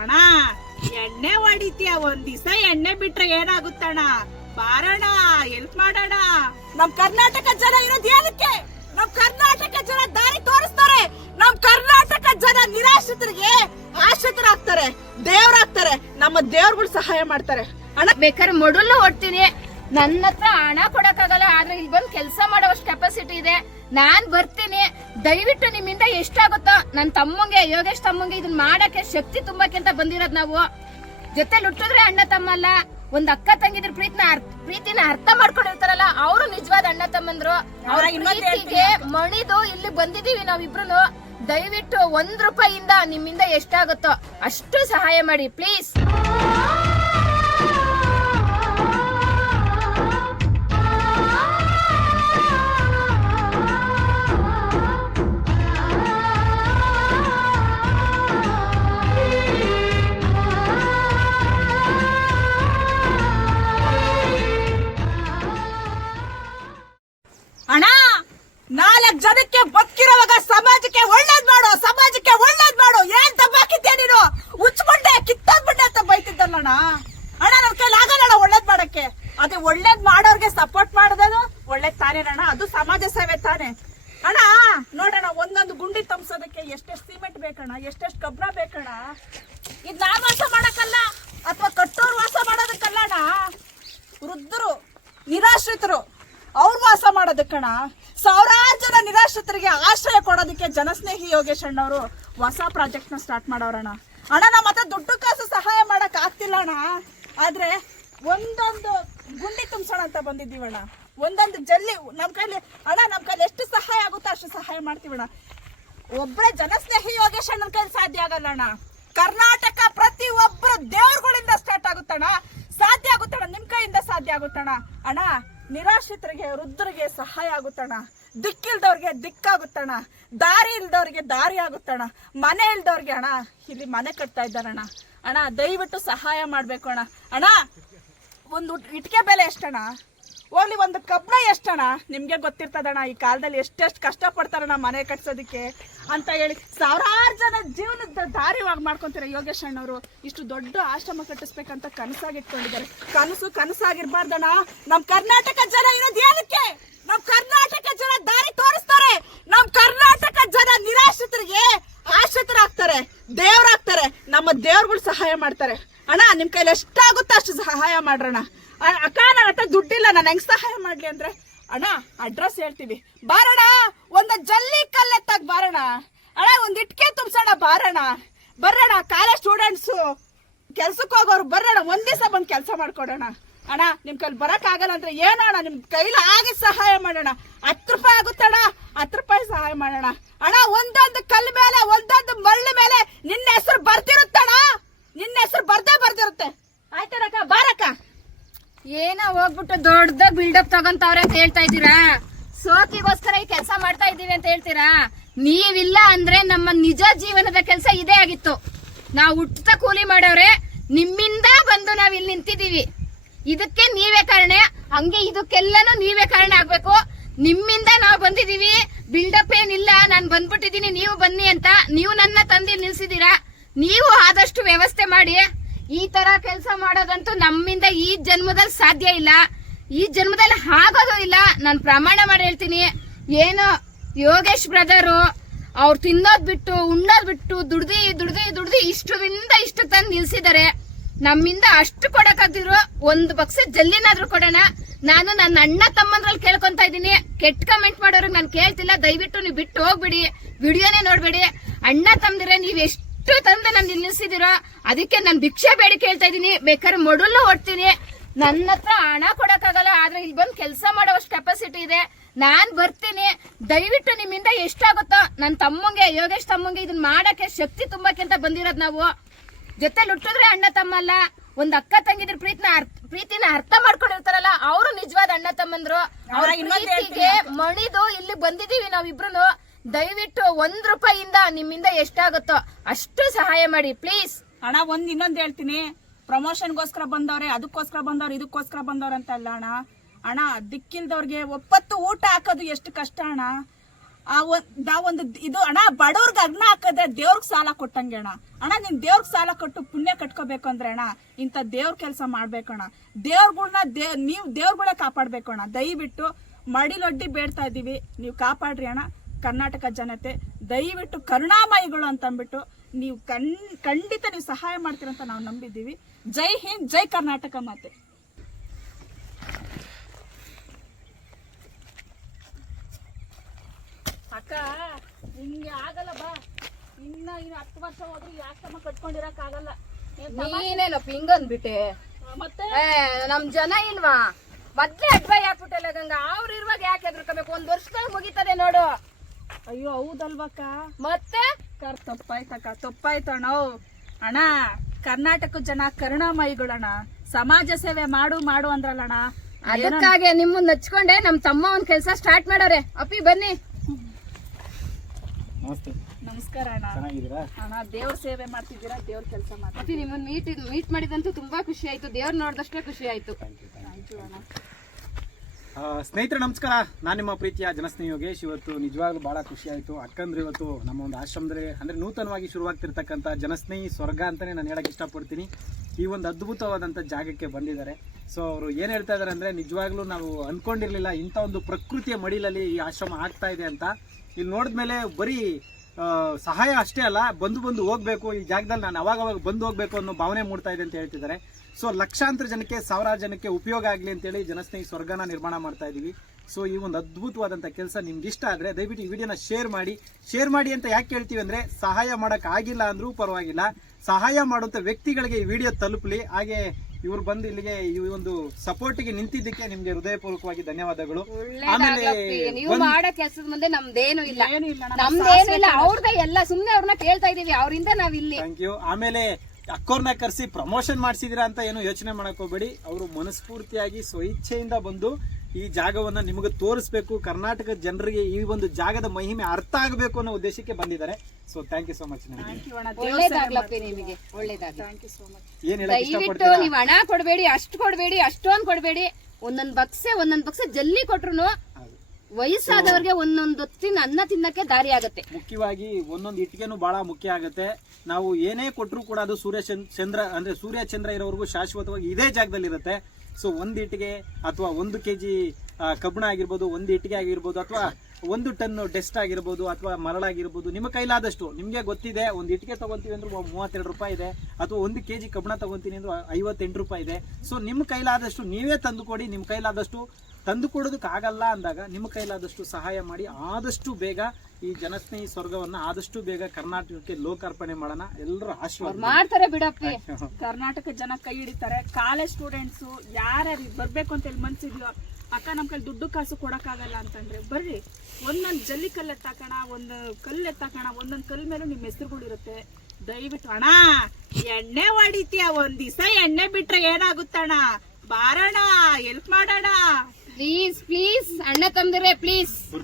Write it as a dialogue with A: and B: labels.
A: ಅಣ್ಣ ಎಣ್ಣೆ ಹೊಡಿತೀಯ? ಒಂದ್ ದಿವಸ ಎಣ್ಣೆ ಬಿಟ್ರೆ ಏನಾಗುತ್ತಣ್ಣ? ಬಾರಣ ಎಲ್ಪ್ ಮಾಡೋಣ. ನಮ್ ಕರ್ನಾಟಕ ಜನ ಇರೋದು ಏನಕ್ಕೆ ನಮ್ ಕರ್ನಾಟಕ ಜನ ದಾರಿ ತೋರಿಸ್ತಾರೆ. ನಮ್ ಕರ್ನಾಟಕ ಜನ ನಿರಾಶ್ರಿತರಿಗೆ ಆಶ್ರಿತರಾಗ್ತಾರೆ ದೇವ್ರಾಗ್ತಾರೆ. ನಮ್ಮ ದೇವ್ರುಗಳು ಸಹಾಯ ಮಾಡ್ತಾರೆ. ಅಣ್ಣ
B: ಬೇಕಾದ್ರೆ ಮೊಡಲು ಹೊಡ್ತೀನಿ ನನ್ನ ಹತ್ರ ಹಣ ಕೊಡಕ್ಕಾಗಲ್ಲ ಆದ್ರೆ ಇಲ್ಲಿ ಬಂದು ಕೆಲಸ ಮಾಡೋವಷ್ಟು ಕೆಪಾಸಿಟಿ ಇದೆ. ನಾನ್ ಬರ್ತೀನಿ. ದಯವಿಟ್ಟು ನಿಮ್ಮಿಂದ ಎಷ್ಟಾಗುತ್ತೋ ನನ್ನ ತಮ್ಮಂಗೆ ಯೋಗೇಶ್ ತಮ್ಮಂಗೆ ಇದನ್ನ ಮಾಡಕ್ಕೆ ಶಕ್ತಿ ತುಂಬಕ್ಕೆ ಅಂತ ಬಂದಿರೋದ್ ನಾವು. ಜೊತೆ ಲುಟ್ಟಿದ್ರೆ ಅಣ್ಣ ತಮ್ಮ ಅಲ್ಲ ಒಂದ್ ಅಕ್ಕ ತಂಗಿದ್ರ ಪ್ರೀತಿನ ಪ್ರೀತಿನ ಅರ್ಥ ಮಾಡ್ಕೊಂಡಿರ್ತಾರಲ್ಲ ಅವರು ನಿಜವಾದ ಅಣ್ಣ ತಮ್ಮಂದ್ರು. ಅವ್ರ ಪ್ರೀತಿಗೆ ಮಣಿದು ಇಲ್ಲಿ ಬಂದಿದೀವಿ ನಾವಿಬ್ರು ದಯವಿಟ್ಟು ಒಂದ್ ರೂಪಾಯಿಯಿಂದ ನಿಮ್ಮಿಂದ ಎಷ್ಟಾಗುತ್ತೋ ಅಷ್ಟು ಸಹಾಯ ಮಾಡಿ ಪ್ಲೀಸ್.
A: ಒಳ್ಳೇದ್ ಮಾಡೋರ್ಗೆ ಸಪೋರ್ಟ್ ಮಾಡೋದೇನು, ಒಳ್ಳೇದ್ ತಾನೇನಣ್ಣ ಅದು ಸಮಾಜ ಸೇವೆ ತಾನೇ. ಅಣ್ಣ ನೋಡೋಣ ಒಂದೊಂದು ಗುಂಡಿ ತಂಬಿಸೋದಕ್ಕೆ ಎಷ್ಟೆಷ್ಟು ಸಿಮೆಂಟ್ ಬೇಕಣ್ಣ, ಎಷ್ಟೆಷ್ಟು ಕಬ್ಣ ಬೇಕಣ್ಣ? ಇದ್ ನಾ ವಾಸ ಮಾಡಕ್ಕಲ್ಲ, ಅಥವಾ ಕಟ್ಟೋರು ವಾಸ ಮಾಡೋದಕ್ಕಲ್ಲ ಅಣ್ಣ? ವೃದ್ಧರು, ನಿರಾಶ್ರಿತರು, ಅವ್ರು ವಾಸ ಮಾಡೋದಕ್ಕಣ ಸಾವಿರಾರು ಜನ ನಿರಾಶ್ರಿತರಿಗೆ ಆಶ್ರಯ ಕೊಡೋದಕ್ಕೆ ಜನಸ್ನೇಹಿ ಯೋಗೇಶ್ ಅಣ್ಣವರು ಹೊಸ ಪ್ರಾಜೆಕ್ಟ್ನ ಸ್ಟಾರ್ಟ್ ಮಾಡೋರಣ್ಣ. ಅಣ್ಣ ನಮ್ಮ ಮತ್ತೆ ದುಡ್ಡು ಕಾಸು ಸಹಾಯ ಮಾಡಕ್ ಆಗ್ತಿಲ್ಲ ಅಣ್ಣ. ಆದ್ರೆ ಒಂದೊಂದು ಗುಂಡಿ ತುಂಬಿಸೋಣ ಅಂತ ಬಂದಿದ್ದೀವಣ್ಣ ಒಂದೊಂದು ಜಲ್ಲಿ ನಮ್ಮ ಕೈಲಿ, ಅಣ್ಣ ನಮ್ಮ ಕೈಲಿ ಎಷ್ಟು ಸಹಾಯ ಆಗುತ್ತೋ ಅಷ್ಟು ಸಹಾಯ ಮಾಡ್ತೀವಣ್ಣ ಒಬ್ಬರೇ ಜನಸ್ನೇಹಿ ಯೋಗೇಶ್ ಅಣ್ಣನ ಕೈಲಿ ಸಾಧ್ಯ ಆಗಲ್ಲ ಅಣ್ಣ. ಕರ್ನಾಟಕ ಪ್ರತಿ ಒಬ್ಬರು ದೇವ್ರುಗಳಿಂದ ಸ್ಟಾರ್ಟ್ ಆಗುತ್ತಣ್ಣ ಸಾಧ್ಯ ಆಗುತ್ತಣ್ಣ ನಿಮ್ಮ ಕೈಯಿಂದ ಸಾಧ್ಯ ಆಗುತ್ತಣ್ಣ ಅಣ್ಣ. ನಿರಾಶ್ರಿತರಿಗೆ, ವೃದ್ಧರಿಗೆ ಸಹಾಯ ಆಗುತ್ತಣ್ಣ ದಿಕ್ಕಿಲ್ದವ್ರಿಗೆ ದಿಕ್ಕಾಗುತ್ತಣ್ಣ ದಾರಿ ಇಲ್ದವ್ರಿಗೆ ದಾರಿ ಆಗುತ್ತಣ್ಣ ಮನೆ ಇಲ್ದವ್ರಿಗೆ ಅಣ್ಣ, ಇಲ್ಲಿ ಮನೆ ಕಟ್ತಾ ಇದ್ದಾರಣ್ಣ ಅಣ್ಣ, ದಯವಿಟ್ಟು ಸಹಾಯ ಮಾಡ್ಬೇಕು ಅಣ್ಣ. ಅಣ್ಣ ಒಂದು ಇಟ್ಕೆ ಬೆಲೆ ಎಷ್ಟಣ್ಣ? ಹೋಗ್ಲಿ ಒಂದು ಕಬ್ಬಣ ಎಷ್ಟಣ್ಣ? ನಿಮ್ಗೆ ಗೊತ್ತಿರ್ತದಣ್ಣ, ಈ ಕಾಲದಲ್ಲಿ ಎಷ್ಟೆಷ್ಟು ಕಷ್ಟ ಪಡ್ತಾರಣ ಮನೆ ಕಟ್ಸೋದಕ್ಕೆ ಅಂತ ಹೇಳಿ ಸಾವಿರಾರು ಜನ ಜೀವನದ ದಾರಿವಾಗಿ ಮಾಡ್ಕೊಂತಾರೆ ಯೋಗೇಶ್ ಅಣ್ಣವರು. ಇಷ್ಟು ದೊಡ್ಡ ಆಶ್ರಮ ಕಟ್ಟಿಸ್ಬೇಕಂತ ಕನಸಾಗಿ ಇಟ್ಕೊಂಡಿದ್ದಾರೆ. ಕನಸು ಕನಸಾಗಿರ್ಬಾರ್ದಣ್ಣ. ನಮ್ ಕರ್ನಾಟಕ ಜನ ಇರೋದು ಏನಕ್ಕೆ ನಮ್ ಕರ್ನಾಟಕ ಜನ ದಾರಿ ತೋರಿಸ್ತಾರೆ. ನಮ್ ಕರ್ನಾಟಕ ಜನ ನಿರಾಶ್ರಿತರಿಗೆ ಆಶ್ರಿತರಾಗ್ತಾರೆ, ದೇವ್ರಾಗ್ತಾರೆ. ನಮ್ಮ ದೇವ್ರುಗಳು ಸಹಾಯ ಮಾಡ್ತಾರೆ. ಅಣ್ಣ, ನಿಮ್ ಕೈಲಿ ಎಷ್ಟಾಗುತ್ತೋ ಅಷ್ಟು ಸಹಾಯ ಮಾಡ್ರಣ್ಣ. ಅಕ್ಕ ನನ್ನ ಹತ್ರ ದುಡ್ಡಿಲ್ಲ, ನಾನು ಹೆಂಗ್ ಸಹಾಯ ಮಾಡ್ಲಿ ಅಂದ್ರೆ? ಅಣ್ಣ, ಅಡ್ರೆಸ್ ಹೇಳ್ತೀವಿ. ಬಾರಣ ಒಂದ ಜಲ್ಲಿ ಕಲ್ಲೆತ್ತಾಗ ಬಾರಣ ಅಣ್ಣ, ಒಂದ್ ಇಟ್ಕೆ ತುಂಬಿಸೋಣ ಬಾರಣ ಬರ್ರಣ ಕಾಲೇಜ್ ಸ್ಟೂಡೆಂಟ್ಸು ಕೆಲ್ಸಕ್ಕೆ ಹೋಗೋರು ಬರ್ರಣ ಒಂದ್ ದಿವಸ ಬಂದು ಕೆಲಸ ಮಾಡ್ಕೊಡೋಣ. ಅಣ್ಣ, ನಿಮ್ ಕೈಲಿ ಬರಕ್ ಆಗಲ್ಲ ಅಂದ್ರೆ ಏನಣ್ಣ ನಿಮ್ ಕೈಲಿ ಆಗಿ ಸಹಾಯ ಮಾಡೋಣ. ಹತ್ತು ರೂಪಾಯಿ ಆಗುತ್ತಣ್ಣ ಹತ್ತು ರೂಪಾಯಿ ಸಹಾಯ ಮಾಡೋಣ. ಅಣ್ಣ, ಒಂದೊಂದು ಕಲ್ಲು ಮೇಲೆ, ಒಂದೊಂದು ಮಳ್ಳು ಮೇಲೆ ನಿನ್ನ ಹೆಸರು ಬರ್ದಿರುತ್ತಣ್ಣ. ನಿನ್ನ ಹೆಸರು ಬರ್ದೇ ಬರ್ದಿರುತ್ತೆ. ಆಯ್ತಾರಕ್ಕ ಬಾರಕ್ಕ
B: ಏನ ಹೋಗ್ಬಿಟ್ಟು ದೊಡ್ಡ ಬಿಲ್ಡಪ್ ತಗೊಂತವ್ರೆ ಅಂತ ಹೇಳ್ತಾ ಇದ್ದೀರಾ? ಸೋಕಿಗೋಸ್ಕರ ಈ ಕೆಲಸ ಮಾಡ್ತಾ ಇದ್ದೀವಿ ಅಂತ ಹೇಳ್ತೀರಾ? ನೀವಿಲ್ಲ ಅಂದ್ರೆ ನಮ್ಮ ನಿಜ ಜೀವನದ ಕೆಲಸ ಇದೇ ಆಗಿತ್ತು. ನಾವು ಹುಟ್ಟದ ಕೂಲಿ ಮಾಡೋರೆ, ನಿಮ್ಮಿಂದ ಬಂದು ನಾವ್ ಇಲ್ಲಿ ನಿಂತಿದೀವಿ ಇದಕ್ಕೆ ನೀವೇ ಕಾರಣ. ಹಂಗೆ ಇದಕ್ಕೆಲ್ಲಾನು ನೀವೇ ಕಾರಣ ಆಗ್ಬೇಕು. ನಿಮ್ಮಿಂದ ನಾವು ಬಂದಿದೀವಿ ಬಿಲ್ಡಪ್ ಏನಿಲ್ಲ. ನಾನು ಬಂದ್ಬಿಟ್ಟಿದೀನಿ ನೀವು ಬನ್ನಿ ಅಂತ. ನೀವು ನನ್ನ ತಂದಿ ನಿಲ್ಸಿದೀರಾ ನೀವು ಆದಷ್ಟು ವ್ಯವಸ್ಥೆ ಮಾಡಿ. ಈ ತರ ಕೆಲಸ ಮಾಡೋದಂತೂ ನಮ್ಮಿಂದ ಈ ಜನ್ಮದಲ್ಲಿ ಸಾಧ್ಯ ಇಲ್ಲ. ಈ ಜನ್ಮದಲ್ಲಿ ಆಗೋದು ಇಲ್ಲ. ನಾನು ಪ್ರಮಾಣ ಮಾಡಿ ಹೇಳ್ತೀನಿ. ಏನು ಯೋಗೇಶ್ ಬ್ರದರು ಅವ್ರು ತಿನ್ನೋದ್ ಬಿಟ್ಟು, ಉಣ್ಣೋದ್ ಬಿಟ್ಟು, ದುಡ್ದಿ ದುಡ್ದಿ ದುಡ್ದಿ ಇಷ್ಟರಿಂದ ಇಷ್ಟು ತಂದು ನಿಲ್ಸಿದ್ದಾರೆ. ನಮ್ಮಿಂದ ಅಷ್ಟು ಕೊಡಕ್ಕಾಗ್ದಿರೋ ಒಂದು ಬಕ್ಸ ಜಲ್ಲಿನಾದ್ರೂ ಕೊಡೋಣ. ನಾನು ನನ್ನ ಅಣ್ಣ ತಮ್ಮಂದ್ರಲ್ಲಿ ಕೇಳ್ಕೊಂತ ಇದ್ದೀನಿ. ಕೆಟ್ಟ ಕಮೆಂಟ್ ಮಾಡೋರಿಗೆ ನಾನು ಕೇಳ್ತಿಲ್ಲ. ದಯವಿಟ್ಟು ನೀವು ಬಿಟ್ಟು ಹೋಗ್ಬಿಡಿ. ವಿಡಿಯೋನೇ ನೋಡ್ಬೇಡಿ. ಅಣ್ಣ ತಮ್ಮದಿರ ನೀವ್ ಎಷ್ಟು ತಂದು ನಾನು ನಿಲ್ಲಿಸಿದಿರೋ ಅದಕ್ಕೆ ನಾನು ಭಿಕ್ಷೆ ಬೇಡಿ ಕೇಳ್ತಾ ಇದೀನಿ ಬೇಕಾದ್ರೆ ಮೊಡಲ್ನ ಹೊಡ್ತೀನಿ. ನನ್ನ ಹತ್ರ ಹಣ ಕೊಡಕ್ಕಾಗಲ್ಲ ಆದ್ರೆ ಇಲ್ಲಿ ಬಂದು ಕೆಲಸ ಮಾಡೋವಷ್ಟು ಕೆಪಾಸಿಟಿ ಇದೆ. ನಾನ್ ಬರ್ತೀನಿ. ದಯವಿಟ್ಟು ನಿಮ್ಮಿಂದ ಎಷ್ಟಾಗುತ್ತೋ ನನ್ನ ತಮ್ಮಂಗೆ ಯೋಗೇಶ್ ತಮ್ಮಂಗೆ ಇದನ್ನ ಮಾಡಕ್ಕೆ ಶಕ್ತಿ ತುಂಬಕ್ಕೆ ಬಂದಿರೋದು ನಾವು. ಜೊತೆ ಲುಟ್ಟಿದ್ರೆ ಅಣ್ಣ ತಮ್ಮಲ್ಲ ಒಂದ್ ಅಕ್ಕ ತಂಗಿದ್ರು ಪ್ರೀತಿನ ಅರ್ಥ ಪ್ರೀತಿನ ಅರ್ಥ ಮಾಡ್ಕೊಂಡಿರ್ತಾರಲ್ಲ ಅವರು ನಿಜವಾದ ಅಣ್ಣ ತಮ್ಮಂದ್ರು. ಅವ್ರ ಪ್ರೀತಿಗೆ ಮಣಿದು ಇಲ್ಲಿ ಬಂದಿದೀವಿ ನಾವಿಬ್ರು ದಯವಿಟ್ಟು ಒಂದ್ ರೂಪಾಯಿಂದ ನಿಮ್ಮಿಂದ ಎಷ್ಟಾಗುತ್ತೋ ಅಷ್ಟು ಸಹಾಯ ಮಾಡಿ ಪ್ಲೀಸ್
A: ಅಣ್ಣ, ಒಂದ್ ಇನ್ನೊಂದ್ ಹೇಳ್ತೀನಿ. ಪ್ರಮೋಷನ್ಗೋಸ್ಕರ ಬಂದವ್ರೆ, ಅದಕ್ಕೋಸ್ಕರ ಬಂದವ್ರೆ, ಇದಕ್ಕೋಸ್ಕರ ಬಂದವ್ರೆ ಅಂತ ಅಲ್ಲ ಅಣ್ಣ. ಅಣ್ಣ, ದಿಕ್ಕಿಲ್ದವ್ರಿಗೆ ಒಪ್ಪತ್ತು ಊಟ ಹಾಕೋದು ಎಷ್ಟು ಕಷ್ಟ ಅಣ್ಣ. ಆ ಒಂದ್ ನಾವೊಂದು ಇದು ಅಣ್ಣ, ಬಡವ್ರಿಗೆ ಅಗ್ನ ಹಾಕದ್ರೆ ದೇವ್ರಿಗೆ ಸಾಲ ಕೊಟ್ಟಂಗೆ ಅಣ್ಣ. ಅಣ್ಣ, ನೀನ್ ದೇವ್ರಿಗೆ ಸಾಲ ಕೊಟ್ಟು ಪುಣ್ಯ ಕಟ್ಕೋಬೇಕು ಅಂದ್ರೆ ಅಣ್ಣ, ಇಂಥ ದೇವ್ರ ಕೆಲಸ ಮಾಡ್ಬೇಕಣ್ಣ ದೇವ್ರಗಳ್ನ ದೇ, ನೀವು ದೇವ್ರಗಳೇ ಕಾಪಾಡ್ಬೇಕು ಅಣ್ಣ. ದಯವಿಟ್ಟು ಮಡಿಲೊಡ್ಡಿ ಬೇಡ್ತಾ ಇದೀವಿ ನೀವು ಕಾಪಾಡ್ರಿ ಅಣ್ಣ. ಕರ್ನಾಟಕ ಜನತೆ ದಯವಿಟ್ಟು ಕರುಣಾಮಯಿಗಳು ಅಂತ ಅಂದ್ಬಿಟ್ಟು ನೀವು ಕಣ್ ಖಂಡಿತ ನೀವು ಸಹಾಯ ಮಾಡ್ತೀರಂತ ನಾವು ನಂಬಿದ್ದೀವಿ. ಜೈ ಹಿಂದ್ ಜೈ ಕರ್ನಾಟಕ ಮಾತೆ. ಅಕ್ಕ ನಿಮ್ಗೆ ಆಗಲ್ಲ ಬಾ. ಇನ್ನ ಇನ್ನು ಹತ್ತು ವರ್ಷ ಹೋದ್ರೆ ಈ ಆಶ್ರಮ ಕಟ್ಕೊಂಡಿರಕ್ ಆಗಲ್ಲ.
B: ನೀನೇನೋ ಹಿಂಗಂದ್ಬಿಟ್ಟೆ
A: ಮತ್ತೆ?
B: ನಮ್ ಜನ ಇಲ್ವಾ? ಮೊದ್ಲೇ ಅಡ್ವೈ ಹಾಕ್ಬಿಟ್ಟಲ್ಲ ಗಂಗ. ಅವ್ರು ಇರುವಾಗ ಯಾಕೆ ಎದ್ರಕೋಬೇಕು? ಒಂದ್ ವರ್ಷದಾಗ ಮುಗಿತದೆ ನೋಡು.
A: ಅಯ್ಯೋ ಹೌದಲ್ವಕ್ಕ
B: ಮತ್ತೆ?
A: ಕರ್ ತಪ್ಪಾಯ್ತಕ್ಕ ತಪ್ಪಾಯ್ತಣ್ಣ ಅಣ್ಣ ಕರ್ನಾಟಕ ಜನ ಕರುಣಾಮಯಿಗಳಣ್ಣ. ಸಮಾಜ ಸೇವೆ ಮಾಡು ಮಾಡು ಅಂದ್ರಲ್ಲಣ್ಣ
B: ಅದಕ್ಕಾಗೆ ನಿಮ್ಮನ್ನ ಹಚ್ಕೊಂಡೆ ನಮ್ ತಮ್ಮ ಒಂದ್ ಕೆಲ್ಸ ಸ್ಟಾರ್ಟ್ ಮಾಡೋರೆ. ಅಪ್ಪಿ ಬನ್ನಿ.
A: ನಮಸ್ಕಾರ ಅಣ್ಣ.
C: ಚೆನ್ನಾಗಿದ್ದೀರಾ?
A: ಅಣ್ಣ ದೇವ್ರ ಸೇವೆ ಮಾಡ್ತಿದ್ದೀರಾ ದೇವ್ರ ಕೆಲಸ ಮಾಡ್ತೀವಿ
B: ನಿಮ್ಮನ್ನ ಮೀಟ್ ಮೀಟ್ ಮಾಡಿದಂತೂ ತುಂಬಾ ಖುಷಿ ಆಯ್ತು. ದೇವ್ರ ನೋಡ್ದಷ್ಟೇ ಖುಷಿ ಆಯ್ತು.
A: ಥ್ಯಾಂಕ್ ಯು ಅಣ್ಣ.
C: ಸ್ನೇಹಿತರೆ ನಮಸ್ಕಾರ. ನಾನು ನಿಮ್ಮ ಪ್ರೀತಿಯ ಜನಸ್ನೇಹಿ ಯೋಗೇಶ್ ಇವತ್ತು ನಿಜವಾಗ್ಲೂ ಭಾಳ ಖುಷಿ ಆಯಿತು ಅಕ್ಕಂದ್ರೆ ಇವತ್ತು ನಮ್ಮ ಒಂದು ಆಶ್ರಮದಲ್ಲಿ ಅಂದರೆ ನೂತನವಾಗಿ ಶುರುವಾಗ್ತಿರ್ತಕ್ಕಂಥ ಜನಸ್ನೇಹಿ ಸ್ವರ್ಗ ಅಂತಲೇ ನಾನು ಹೇಳಕ್ಕೆ ಇಷ್ಟಪಡ್ತೀನಿ. ಈ ಒಂದು ಅದ್ಭುತವಾದಂಥ ಜಾಗಕ್ಕೆ ಬಂದಿದ್ದಾರೆ. ಸೊ ಅವರು ಏನು ಹೇಳ್ತಾ ಇದ್ದಾರೆ ಅಂದರೆ ನಿಜವಾಗ್ಲೂ ನಾವು ಅಂದ್ಕೊಂಡಿರಲಿಲ್ಲ ಇಂಥ ಒಂದು ಪ್ರಕೃತಿಯ ಮಡಿಲಲ್ಲಿ ಈ ಆಶ್ರಮ ಆಗ್ತಾ ಇದೆ ಅಂತ. ಇಲ್ಲಿ ನೋಡಿದ್ಮೇಲೆ ಬರೀ ಆ, ಸಹಾಯ ಅಷ್ಟೇ ಅಲ್ಲ ಬಂದು ಬಂದು ಹೋಗಬೇಕು. ಈ ಜಾಗದಲ್ಲಿ ನಾನು ಅವಾಗವಾಗ ಅವಾಗ ಬಂದು ಹೋಗಬೇಕು ಅನ್ನೋ ಭಾವನೆ ಮೂಡ್ತಾ ಇದೆ ಅಂತ ಹೇಳ್ತಿದ್ದಾರೆ. ಸೊ ಲಕ್ಷಾಂತರ ಜನಕ್ಕೆ ಸಾವಿರಾರು ಜನಕ್ಕೆ ಉಪಯೋಗ ಆಗಲಿ ಅಂತೇಳಿ ಜನಸ್ನೇಹಿ ಸ್ವರ್ಗನ ನಿರ್ಮಾಣ ಮಾಡ್ತಾ ಇದ್ದೀವಿ ಸೊ ಈ ಒಂದು ಅದ್ಭುತವಾದಂಥ ಕೆಲಸ ನಿಮ್ಗೆ ಇಷ್ಟ ಆದರೆ ದಯವಿಟ್ಟು ಈ ವಿಡಿಯೋನ ಶೇರ್ ಮಾಡಿ. ಶೇರ್ ಮಾಡಿ ಅಂತ ಯಾಕೆ ಹೇಳ್ತೀವಿ ಅಂದರೆ ಸಹಾಯ ಮಾಡೋಕೆ ಆಗಿಲ್ಲ ಅಂದ್ರೂ ಪರವಾಗಿಲ್ಲ. ಸಹಾಯ ಮಾಡುವಂಥ ವ್ಯಕ್ತಿಗಳಿಗೆ ಈ ವಿಡಿಯೋ ತಲುಪಲಿ. ಹಾಗೆ ಇವ್ರು ಬಂದು ಇಲ್ಲಿಗೆ ಈ ಒಂದು ಸಪೋರ್ಟಿಗೆ ನಿಂತಿದ್ದಕ್ಕೆ ನಿಮ್ಗೆ ಹೃದಯಪೂರ್ವಕವಾಗಿ ಧನ್ಯವಾದಗಳು.
B: ಆಮೇಲೆ ನೀವು ಮಾಡೋ ಕೆಲ್ಸದ ಮುಂದೆ ನಮ್ದೇನು ಇಲ್ಲ.
A: ಏನು ಇಲ್ಲ ಅಣ್ಣ
B: ನಮ್ದೇನು ಇಲ್ಲ. ಅವ್ರದೇ ಎಲ್ಲ ಸುಮ್ಮನೆ ಅವ್ರನ್ನ ಕೇಳ್ತಾ ಇದೀವಿ. ಅವರಿಂದ ನಾವ್ ಇಲ್ಲಿ
C: ಥ್ಯಾಂಕ್ ಯು ಆಮೇಲೆ ಅಕ್ಕೋರ್ನ ಕರೆಸಿ ಪ್ರಮೋಷನ್ ಮಾಡಿಸಿದಿರಾ ಅಂತ ಏನು ಯೋಚನೆ ಮಾಡಕ್ ಹೋಗ್ಬೇಡಿ. ಅವರು ಮನಸ್ಫೂರ್ತಿಯಾಗಿ ಸ್ವಇಚ್ಛೆಯಿಂದ ಬಂದು ಈ ಜಾಗವನ್ನ ನಿಮಗೆ ತೋರಿಸ್ಬೇಕು. ಕರ್ನಾಟಕ ಜನರಿಗೆ ಈ ಒಂದು ಜಾಗದ ಮಹಿಮೆ ಅರ್ಥ ಆಗಬೇಕು ಅನ್ನೋ ಉದ್ದೇಶಕ್ಕೆ ಬಂದಿದ್ದಾರೆ. So thank you so much ನನಗೆ
A: ಥ್ಯಾಂಕ್ ಯು ಅಣ್ಣ.
B: ಒಳ್ಳೇದಾಗ್ಲಪ್ಪಿ ನಿಮಗೆ. ಒಳ್ಳೇದಾಗ್ಲಿ
A: ಥ್ಯಾಂಕ್ ಯು ಸೋ ಮಚ್
C: ಏನ್ ಹೇಳಕ್
B: ದಯವಿಟ್ಟು ನೀವ್ ಹಣ ಕೊಡ್ಬೇಡಿ ಅಷ್ಟು ಕೊಡ್ಬೇಡಿ ಅಷ್ಟೊಂದು ಕೊಡ್ಬೇಡಿ. ಒಂದೊಂದ್ ಬಕ್ಸೆ ಒಂದೊಂದ್ ಬಕ್ಸೆ ಜಲ್ಲಿ ಕೊಟ್ರು. ವಯಸ್ಸಾದವ್ರಿಗೆ ಒಂದೊಂದು ಹೊತ್ತಿನ ಅನ್ನ ತಿನ್ನಕ್ಕೆ ದಾರಿ ಆಗುತ್ತೆ.
C: ಮುಖ್ಯವಾಗಿ ಒಂದೊಂದು ಇಟ್ಟಿಗೆನು ಬಹಳ ಮುಖ್ಯ ಆಗುತ್ತೆ. ನಾವು ಏನೇ ಕೊಟ್ಟರು ಕೂಡ ಅದು ಸೂರ್ಯ ಚಂದ್- ಚಂದ್ರ, ಅಂದ್ರೆ ಸೂರ್ಯ ಚಂದ್ರ ಇರೋವರೆಗೂ ಶಾಶ್ವತವಾಗಿ ಇದೇ ಜಾಗದಲ್ಲಿ ಇರುತ್ತೆ ಸೊ ಒಂದು ಇಟ್ಟಿಗೆ ಅಥವಾ ಒಂದು ಕೆಜಿ ಕಬ್ಬಣ ಆಗಿರ್ಬೋದು, ಒಂದು ಇಟ್ಟಿಗೆ ಆಗಿರ್ಬೋದು ಅಥವಾ ಒಂದು ಟನ್ ಡೆಸ್ಟ್ ಆಗಿರ್ಬೋದು ಅಥವಾ ಮರಳಾಗಿರ್ಬೋದು ನಿಮ್ಮ ಕೈಲಾದಷ್ಟು ನಿಮಗೆ ಗೊತ್ತಿದೆ ಒಂದು ಇಟ್ಟಿಗೆ ತಗೊಂತೀವಿ ಅಂದ್ರೆ ಮೂವತ್ತೆರಡು ರೂಪಾಯಿ ಇದೆ ಅಥವಾ ಒಂದು ಕೆ ಜಿ ಕಬ್ಬಣ ತಗೊಂತೀನಿ ಅಂದ್ರೆ ಐವತ್ತೆಂಟು ರೂಪಾಯಿ ಇದೆ. ಸೊ ನಿಮ್ಮ ಕೈಲಾದಷ್ಟು ನೀವೇ ತಂದು ಕೊಡಿ ನಿಮ್ಮ ಕೈಲಾದಷ್ಟು ತಂದು ಕೊಡೋದಕ್ಕೆ ಆಗಲ್ಲ ಅಂದಾಗ ನಿಮ್ಮ ಕೈಲಾದಷ್ಟು ಸಹಾಯ ಮಾಡಿ ಆದಷ್ಟು ಬೇಗ ಈ ಜನಸ್ನೇಹಿ ಸ್ವರ್ಗವನ್ನ ಆದಷ್ಟು ಬೇಗ ಕರ್ನಾಟಕಕ್ಕೆ ಲೋಕಾರ್ಪಣೆ ಮಾಡೋಣ. ಎಲ್ಲರೂ ಆಶೀರ್ವಾದ
B: ಮಾಡ್ತಾರೆ ಬಿಡಪ್ಪಿ.
A: ಕರ್ನಾಟಕ ಜನ ಕೈ ಹಿಡಿತಾರೆ. ಕಾಲೇಜ್ ಸ್ಟೂಡೆಂಟ್ಸ್ ಯಾರ್ಯಾರು ಬರ್ಬೇಕು ಅಂತ ಹೇಳಿ ಮನ್ಸಿದ್ಯೋ ಅಕ್ಕ ನಮ್ಮ ಕೈಲಿ ದುಡ್ಡು ಕಾಸು ಕೊಡೋಕ್ಕಾಗಲ್ಲ ಅಂತಂದ್ರೆ, ಬರ್ರಿ. ಒಂದೊಂದು ಜಲ್ಲಿ ಕಲ್ಲು ಎತ್ತಾಕೋಣ, ಒಂದು ಕಲ್ಲು ಎತ್ತಾಕೋಣ, ಒಂದೊಂದ್ ಕಲ್ ಮೇಲೂ ನಿಮ್ ಹೆಸರುಗಳಿರುತ್ತೆ. ದಯವಿಟ್ಟು, ಅಣ್ಣ, ಎಣ್ಣೆ ಹೊಡಿತೀಯ? ಒಂದ್ ದಿವಸ ಎಣ್ಣೆ ಬಿಟ್ರೆ ಏನಾಗುತ್ತಣ್ಣ? ಬಾರಣ ಹೆಲ್ಪ್ ಮಾಡೋಣ.
B: ಪ್ಲೀಸ್ ಪ್ಲೀಸ್ ಅಣ್ಣ ತಂದ್ರೆ ಪ್ಲೀಸ್